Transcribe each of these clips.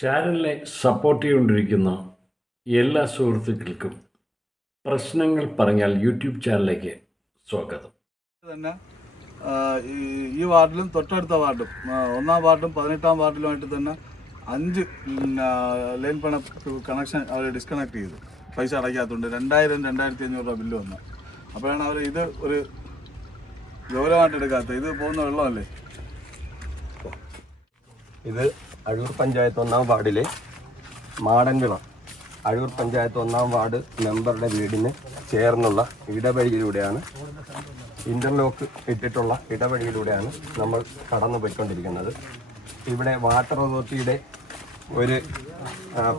ചാനലിനെ സപ്പോർട്ട് ചെയ്തുകൊണ്ടിരിക്കുന്ന എല്ലാ സുഹൃത്തുക്കൾക്കും പ്രശ്നങ്ങൾ പറഞ്ഞാൽ യൂട്യൂബ് ചാനലിലേക്ക് സ്വാഗതം. തന്നെ ഈ വാർഡിലും തൊട്ടടുത്ത വാർഡും 1-ാം വാർഡും 18-ാം വാർഡിലുമായിട്ട് തന്നെ 5 ലൈൻ പണ കണക്ഷൻ അവർ ഡിസ്കണക്ട് ചെയ്തു. പൈസ അടയ്ക്കാത്തതുകൊണ്ട് 2000-2500 രൂപ ബില്ല് വന്നു. അപ്പോഴാണ് അവർ ഇത് ഒരു ഗൗരവമായിട്ട് എടുക്കാത്തത്. ഇത് പോകുന്ന വെള്ളമല്ലേ. ഇത് അഴൂർ പഞ്ചായത്ത് 1-ാം വാർഡിലെ മാടൻവിള അഴൂർ പഞ്ചായത്ത് 1-ാം വാർഡ് മെമ്പറുടെ വീടിന് ചേർന്നുള്ള ഇടവഴിയിലൂടെയാണ്, ഇൻ്റർലോക്ക് ഇട്ടിട്ടുള്ള ഇടവഴിയിലൂടെയാണ് നമ്മൾ കടന്നു പോയിക്കൊണ്ടിരിക്കുന്നത്. ഇവിടെ വാട്ടർ അതോറിറ്റിയുടെ ഒരു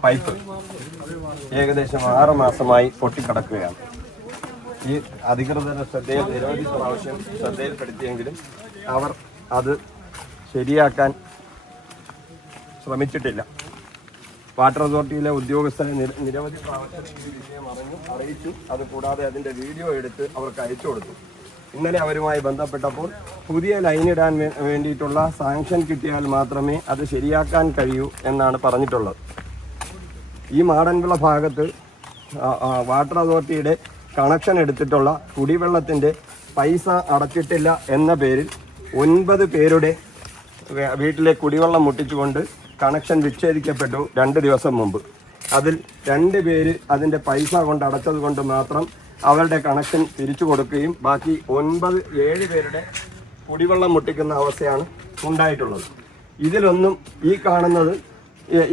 പൈപ്പ് ഏകദേശം 6 മാസമായി പൊട്ടിക്കിടക്കുകയാണ്. ഈ അധികൃതരുടെ നിരവധി പ്രാവശ്യം ശ്രദ്ധയിൽപ്പെടുത്തിയെങ്കിലും അവർ അത് ശരിയാക്കാൻ ശ്രമിച്ചിട്ടില്ല. വാട്ടർ അതോറിറ്റിയിലെ ഉദ്യോഗസ്ഥരെ നിരവധി പ്രാവശ്യം ഈ വിഷയം അറിയിച്ചു. അതുകൂടാതെ അതിൻ്റെ വീഡിയോ എടുത്ത് അവർക്ക് അയച്ചു കൊടുത്തു. ഇന്നലെ അവരുമായി ബന്ധപ്പെട്ടപ്പോൾ പുതിയ ലൈനിടാൻ വേണ്ടിയിട്ടുള്ള സാങ്ഷൻ കിട്ടിയാൽ മാത്രമേ അത് ശരിയാക്കാൻ കഴിയൂ എന്നാണ് പറഞ്ഞിട്ടുള്ളത്. ഈ മാടൻവിള ഭാഗത്ത് വാട്ടർ അതോറിറ്റിയുടെ കണക്ഷൻ എടുത്തിട്ടുള്ള കുടിവെള്ളത്തിൻ്റെ പൈസ അടച്ചിട്ടില്ല എന്ന പേരിൽ 9 പേരുടെ വീട്ടിലെ കുടിവെള്ളം മുട്ടിച്ചുകൊണ്ട് കണക്ഷൻ വിച്ഛേദിക്കപ്പെട്ടു 2 ദിവസം മുമ്പ്. അതിൽ 2 പേര് അതിൻ്റെ പൈസ കൊണ്ട് അടച്ചത് കൊണ്ട് മാത്രം അവരുടെ കണക്ഷൻ തിരിച്ചു കൊടുക്കുകയും ബാക്കി 7 പേരുടെ കുടിവെള്ളം മുട്ടിക്കുന്ന അവസ്ഥയാണ് ഉണ്ടായിട്ടുള്ളത്. ഇതിലൊന്നും ഈ കാണുന്നത്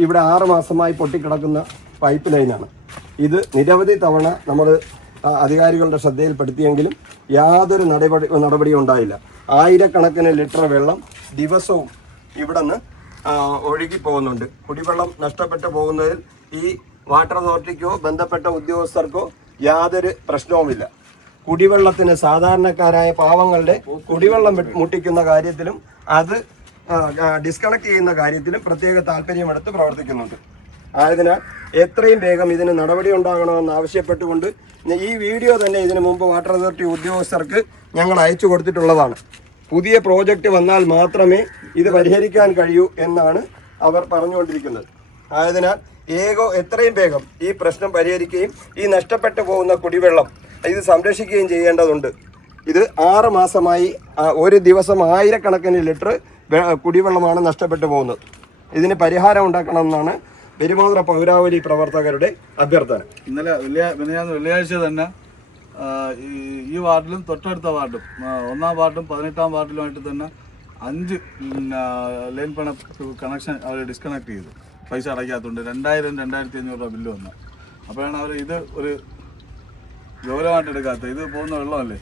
ഇവിടെ 6 മാസമായി പൊട്ടിക്കിടക്കുന്ന പൈപ്പ് ലൈനാണ്. ഇത് നിരവധി തവണ നമ്മൾ അധികാരികളുടെ ശ്രദ്ധയിൽപ്പെടുത്തിയെങ്കിലും യാതൊരു നടപടിയും ഉണ്ടായില്ല. 1000-കണക്കിന് ലിറ്റർ വെള്ളം ദിവസവും ഇവിടെ നിന്ന് ഒഴുകി പോകുന്നുണ്ട്. കുടിവെള്ളം നഷ്ടപ്പെട്ടു പോകുന്നതിൽ ഈ വാട്ടർ അതോറിറ്റിക്കോ ബന്ധപ്പെട്ട ഉദ്യോഗസ്ഥർക്കോ യാതൊരു പ്രശ്നവുമില്ല. കുടിവെള്ളത്തിന് സാധാരണക്കാരായ പാവങ്ങളുടെ കുടിവെള്ളം മുട്ടിക്കുന്ന കാര്യത്തിലും അത് ഡിസ്കണക്ട് ചെയ്യുന്ന കാര്യത്തിലും പ്രത്യേക താല്പര്യമെടുത്ത് പ്രവർത്തിക്കുന്നുണ്ട്. ആയതിനാൽ എത്രയും വേഗം ഇതിന് നടപടി ഉണ്ടാകണമെന്ന് ആവശ്യപ്പെട്ടുകൊണ്ട് ഈ വീഡിയോ തന്നെ ഇതിനു മുമ്പ് വാട്ടർ അതോറിറ്റി ഉദ്യോഗസ്ഥർക്ക് ഞങ്ങൾ അയച്ചു കൊടുത്തിട്ടുള്ളതാണ്. പുതിയ പ്രോജക്റ്റ് വന്നാൽ മാത്രമേ ഇത് പരിഹരിക്കാൻ കഴിയൂ എന്നാണ് അവർ പറഞ്ഞുകൊണ്ടിരിക്കുന്നത്. ആയതിനാൽ എത്രയും വേഗം ഈ പ്രശ്നം പരിഹരിക്കുകയും ഈ നഷ്ടപ്പെട്ടു പോകുന്ന കുടിവെള്ളം ഇത് സംരക്ഷിക്കുകയും ചെയ്യേണ്ടതുണ്ട്. ഇത് 6 മാസമായി ഒരു ദിവസം 1000-കണക്കിന് ലിറ്റർ കുടിവെള്ളമാണ് നഷ്ടപ്പെട്ടു പോകുന്നത്. ഇതിന് പരിഹാരം ഉണ്ടാക്കണമെന്നാണ് പെരുമാതുറ പൗരാവലി പ്രവർത്തകരുടെ അഭ്യർത്ഥന. ഇന്നലെ വെള്ളിയാഴ്ച തന്നെ ഈ വാർഡിലും തൊട്ടടുത്ത വാർഡും 1-ാം വാർഡും 18-ാം വാർഡിലുമായിട്ട് തന്നെ 5 ലൈൻ പണ കണക്ഷൻ അവർ ഡിസ്കണക്ട് ചെയ്തു. പൈസ അടയ്ക്കാത്തതുകൊണ്ട് 2000-2500 രൂപ ബില്ല് വന്നു. അപ്പോഴാണ് അവർ ഇത് ഒരു ഗൗരവമായിട്ട് എടുക്കാത്തത്. ഇത് പോകുന്ന വെള്ളമല്ലേ.